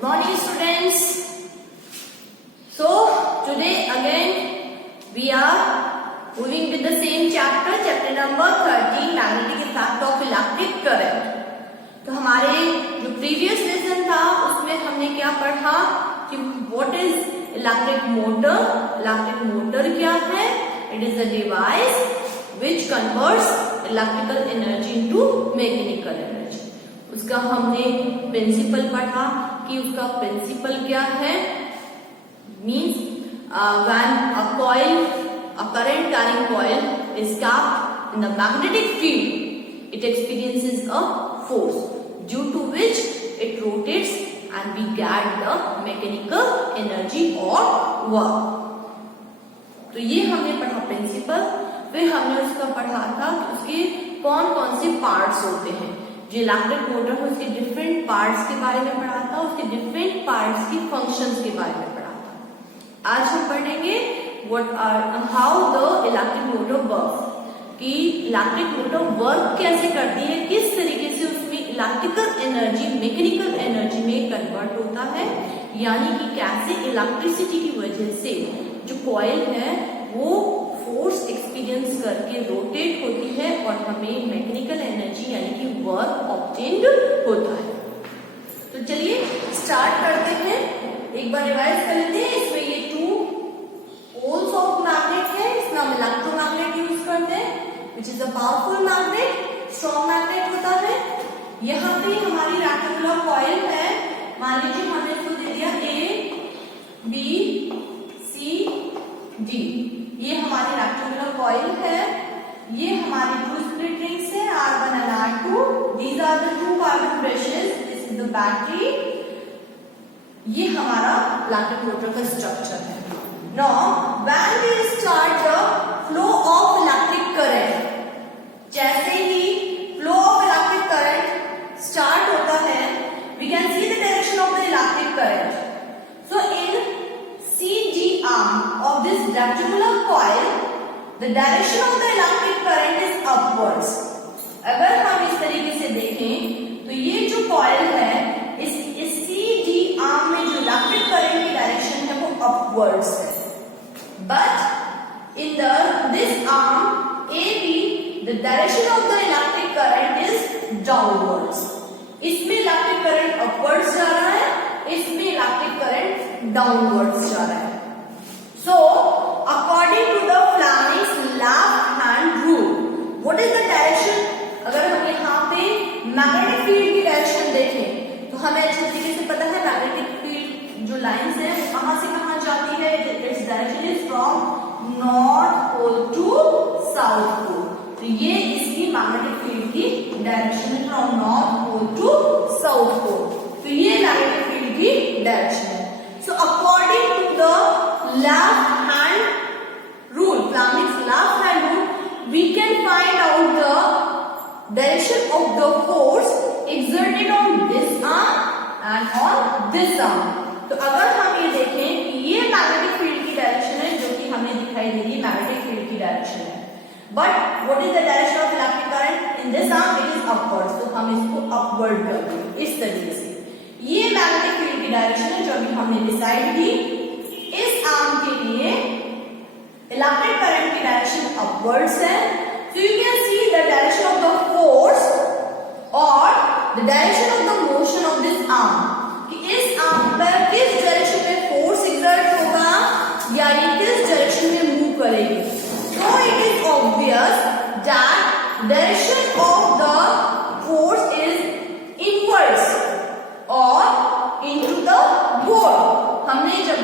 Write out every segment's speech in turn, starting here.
Good morning, students. So today again we are moving with the same chapter number 13, magnetic effect of electric current. तो हमारे जो previous lesson था उसमें हमने क्या पढ़ा कि what is electric motor. Electric motor क्या है? It is a device which converts electrical energy into mechanical energy. उसका हमने प्रिंसिपल पढ़ा कि उसका प्रिंसिपल क्या है. Means when a coil, a current carrying coil is kept in the magnetic field, it experiences a force due to which it rotates and we get the mechanical energy or work. तो ये हमने पढ़ा principal. फिर हमने उसका पढ़ा था कि उसके कौन कौन से पार्ट्स होते हैं. जो इलेक्ट्रिक मोटर है उसके डिफरेंट पार्ट्स के बारे में पढ़ा था, उसके डिफरेंट पार्ट्स की फंक्शंस के बारे में पढ़ा था. आज हम पढ़ेंगे how the electric motor work, कि इलेक्ट्रिक मोटर वर्क कैसे करती है, किस तरीके से उसमें इलेक्ट्रिकल एनर्जी मैकेनिकल एनर्जी में कन्वर्ट होता है, यानी कि कैसे इलेक्ट्रिसिटी की वजह से जो कॉइल है वो फोर्स एक्सपीरियंस करके रोटेट होती है और हमें मैकेनिकल एनर्जी यानी कि वर्क ऑब्टेन्ड होता है. तो चलिए स्टार्ट करते हैं. एक बार रिवाइज कर लेते हैं. इसमें ये 2 पोल्स ऑफ मैग्नेट है. इसमें हम इलेक्ट्रोमैग्नेट यूज करते हैं which is a powerful magnet, strong magnet होता है. यहाँ पे हमारी रेक्टेंगुलर कॉइल है. मान लीजिए हमने इसको दे दिया A, B, C, D. ये हमारी रेक्टेंगुलर कॉइल है. ये हमारी 2 स्प्लिट रिंग्स है R1 and R2. These are the 2 carbon brushes. This is the battery. ये हमारा इलेक्ट्रिक मोटर का स्ट्रक्चर है. Now when we start the flow of electric current, जैसे ही flow of electric current start होता है, we can see the direction of the electric current. So in CG arm of this rectangular coil, the direction of the electric current is upwards. अगर हम इस तरीके से देखें तो ये जो कॉइल है इस CG arm में जो इलेक्ट्रिक करंट की डायरेक्शन है वो upwards है. But in this arm AB, the direction of the electric current is downwards. इसमें इलेक्ट्रिक करंट upwards जा रहा है, इसमें इलेक्ट्रिक करंट डाउनवर्ड्स जा रहा है. So according to the Fleming's left hand rule, what is the direction? अगर हम यहाँ पे मैग्नेटिक फील्ड की डायरेक्शन देखें तो हमें अच्छे तरीके से पता है मैग्नेटिक फील्ड जो लाइंस है वो कहाँ से कहाँ जाती है. It's direction is from north pole to south pole. तो ये इसकी मैग्नेटिक फील्ड की डायरेक्शन है, from north pole to south pole. तो ये मैग्नेटिक फील्ड की डायरेक्शन है. So according to the left hand rule, Fleming's left hand rule, we can find out the direction of the force exerted on this arm and on this arm. तो अगर हम ये देखें कि ये magnetic field की direction है जो कि हमें दिखाई दे रही है मैग्नेटिक फील्ड की डायरेक्शन है. But what is the direction of electric current in this arm? It is upwards. तो हम इसको अपवर्ड कर देंगे इस तरीके से. ये मैग्नेटिक फील्ड की डायरेक्शन है जो अभी हमने डिसाइड की. इस आर्म के लिए इलेक्ट्रिक करंट की डायरेक्शन अपवर्ड्स है. So you can see the direction of the force और the direction of the motion of this arm, कि इस आर्म पर किस डायरेक्शन में फोर्स एक्सर्ट होगा या ये किस डायरेक्शन में मूव करेगी. So it is obvious that direction of the force is inverse or into the board. हमने जब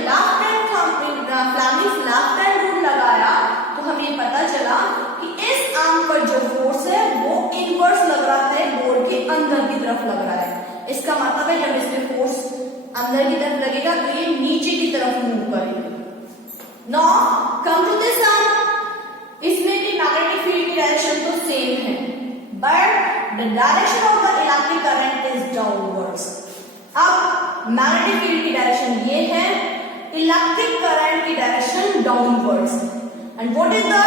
Fleming's left hand rule लगाया तो हमें पता चला कि इस आर्म पर जो फोर्स है वो इनवर्स लग रहा है, बोर्ड के अंदर की तरफ लग रहा है. इसका मतलब है जब इसमें फोर्स अंदर की तरफ लगेगा तो ये नीचे की तरफ मूव करेगी. Now come to this arm. इसमें भी मैग्नेटिक फील्ड की डायरेक्शन तो सेम है, but the direction of the electric current is downwards. अब मैग्नेटिक फील्ड की डायरेक्शन ये है, इलेक्ट्रिक करंट की direction downwards. And what is the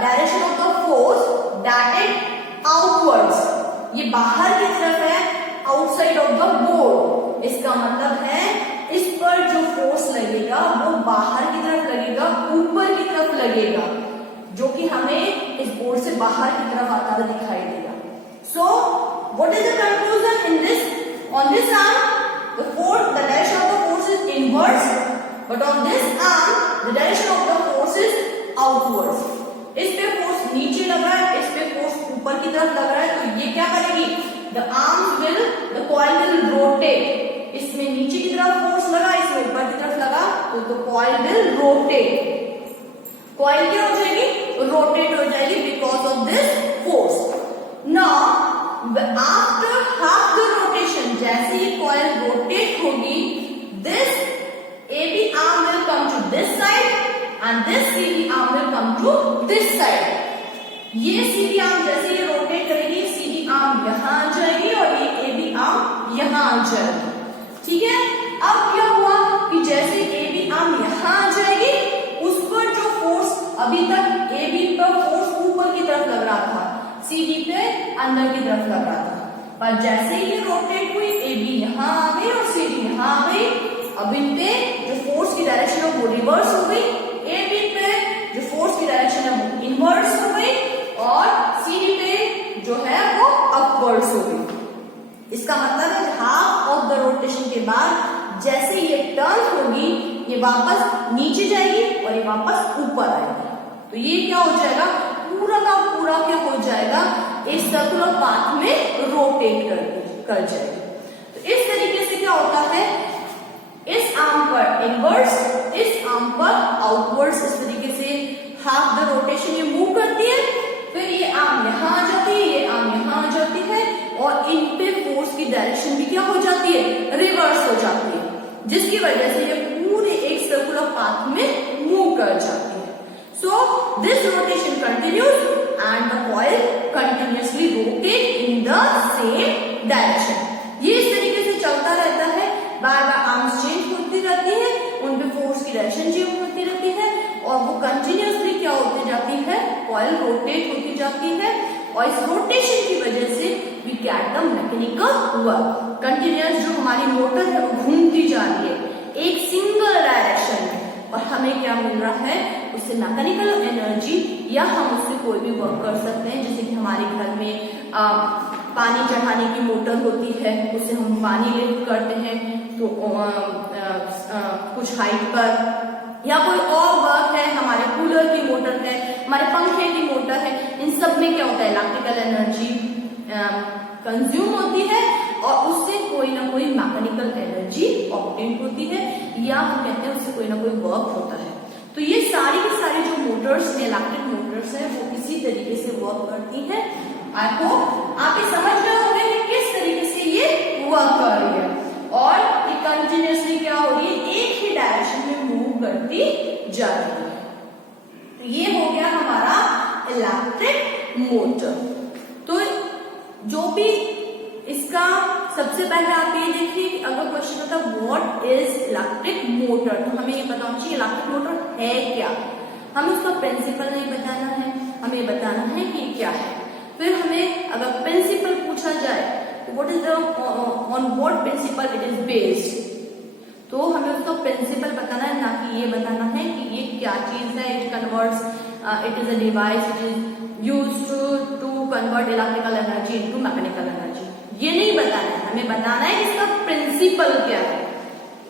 direction of the force? That is outwards. ये बाहर की तरफ है, आउटसाइड ऑफ द बोर्ड. इसका मतलब है इस पर जो फोर्स लगेगा वो बाहर की तरफ लगेगा, ऊपर की तरफ लगेगा, जो कि हमें इस बोर्ड से बाहर की तरफ आता हुआ दिखाई देगा. So what is the conclusion in this? On this arm the direction of the force is inwards, but on this arm the direction of the force is outwards. इस पे फोर्स नीचे लग रहा है, इस पे फोर्स ऊपर की तरफ लग रहा है, तो ये क्या करेगी? The coil will rotate. इसमें नीचे की तरफ फोर्स लगा, इसमें ऊपर की तरफ लगा, तो the coil will rotate. Coil क्या हो जाएगी? रोटेट हो जाएगी because of this force. Now after half the rotation, जैसे ही कॉइल रोटेट होगी, this AB arm will come to this side and this CD arm will come to this side. ये CD arm जैसे ये rotate करेगी, CD arm यहाँ आ जाएगी और ये AB arm यहाँ आ जाएगी. ठीक है. अब क्या हुआ कि जैसे AB arm यहाँ आ जाएगी, उस पर जो फोर्स अभी तक AB पर फोर्स ऊपर की तरफ लग रहा था, CD पे अंदर की तरफ लग रहा था, पर जैसे ही ये रोटेट हुई, AB यहाँ आ गई और CD यहाँ आ गई. अब इन पे जो फोर्स की डायरेक्शन है वो रिवर्स हो गई, AB पे जो फोर्स की डायरेक्शन है वो इनवर्स हो गई और CD पे जो है वो अपवर्ड्स हो गई. इसका मतलब है हाफ ऑफ द रोटेशन के बाद जैसे ये टर्न होगी, ये वापस नीचे जाएगी और ये वापस ऊपर आएगी. तो ये क्या हो जाएगा? पूरा का पूरा क्या हो जाएगा? इस सर्कुलर पाथ में रोटेट कर जाएगा. तो इस तरीके से क्या होता है, इस आर्म पर इनवर्स, इस आर्म पर आउटवर्ड्स, इस तरीके से हाफ द रोटेशन ये मूव करती है. फिर ये आर्म यहाँ आ जाती है, ये आर्म यहाँ आ जाती है और इन पे फोर्स की डायरेक्शन भी क्या हो जाती है? रिवर्स हो जाती है, जिसकी वजह से ये पूरे एक सर्कुलर पाथ में मूव कर जाती है. So this rotation continues and the coil continuously rotate in the same direction. ये इस तरीके से चलता रहता है, बार बार आर्म्स चेंज होती रहती है, उन पे फोर्स की डायरेक्शन चेंज होती रहती है और वो कंटिन्यूसली क्या होती जाती है? कॉइल रोटेट होती जाती है और इस रोटेशन की वजह से we get the mechanical work. Continuous जो हमारी मोटर है वो घूमती जा रही है एक सिंगल डायरेक्शन में और हमें क्या मिल रहा है? उससे मैकेनिकल एनर्जी, या हम उससे कोई भी वर्क कर सकते हैं. जैसे कि हमारे घर में पानी चढ़ाने की मोटर होती है, उससे हम पानी लिफ्ट करते हैं तो कुछ हाइट पर, या कोई और वर्क है, हमारे कूलर की मोटर है, हमारे पंखे की मोटर है, इन सब में क्या होता है? इलेक्ट्रिकल एनर्जी कंज्यूम होती है और उससे कोई ना कोई मैकेनिकल एनर्जी ऑब्टेन होती है, या हम कहते हैं उससे कोई ना कोई वर्क होता है. तो ये सारी की सारी जो मोटर्स, इलेक्ट्रिक मोटर्स है, वो इसी तरीके से वर्क करती है. आई होप आप ये समझ रहे होंगे कि किस तरीके से ये वर्क कर रही है और ये कंटिन्यूसली क्या हो रही है? एक ही डायरेक्शन में मूव करती जा रही है. तो ये हो गया हमारा इलेक्ट्रिक मोटर. तो जो भी इसका सबसे पहले आप ये देखिए कि अगर क्वेश्चन होता है व्हाट इज इलेक्ट्रिक मोटर, तो हमें ये पता होना चाहिए इलेक्ट्रिक मोटर है क्या. हमें उसका प्रिंसिपल नहीं बताना है, हमें बताना है कि क्या है. फिर हमें अगर प्रिंसिपल पूछा जाए तो what is the on what principal it is based, तो हमें उसका प्रिंसिपल बताना है, ना कि ये बताना है कि ये क्या चीज है. It converts, it is a device, it is used to convert electrical energy into mechanical energy. ये नहीं बताना है, हमें बताना है कि इसका प्रिंसिपल क्या है,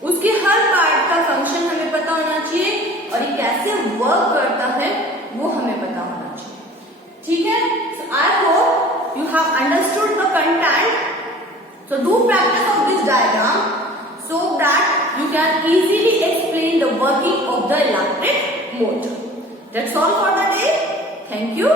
उसके हर पार्ट का फंक्शन हमें पता होना चाहिए और ये कैसे वर्क करता है वो हमें पता होना चाहिए. ठीक है. So I hope you have understood the content. So do practice of this diagram so that you can easily explain the working of the electric motor. That's all for the day. Thank you.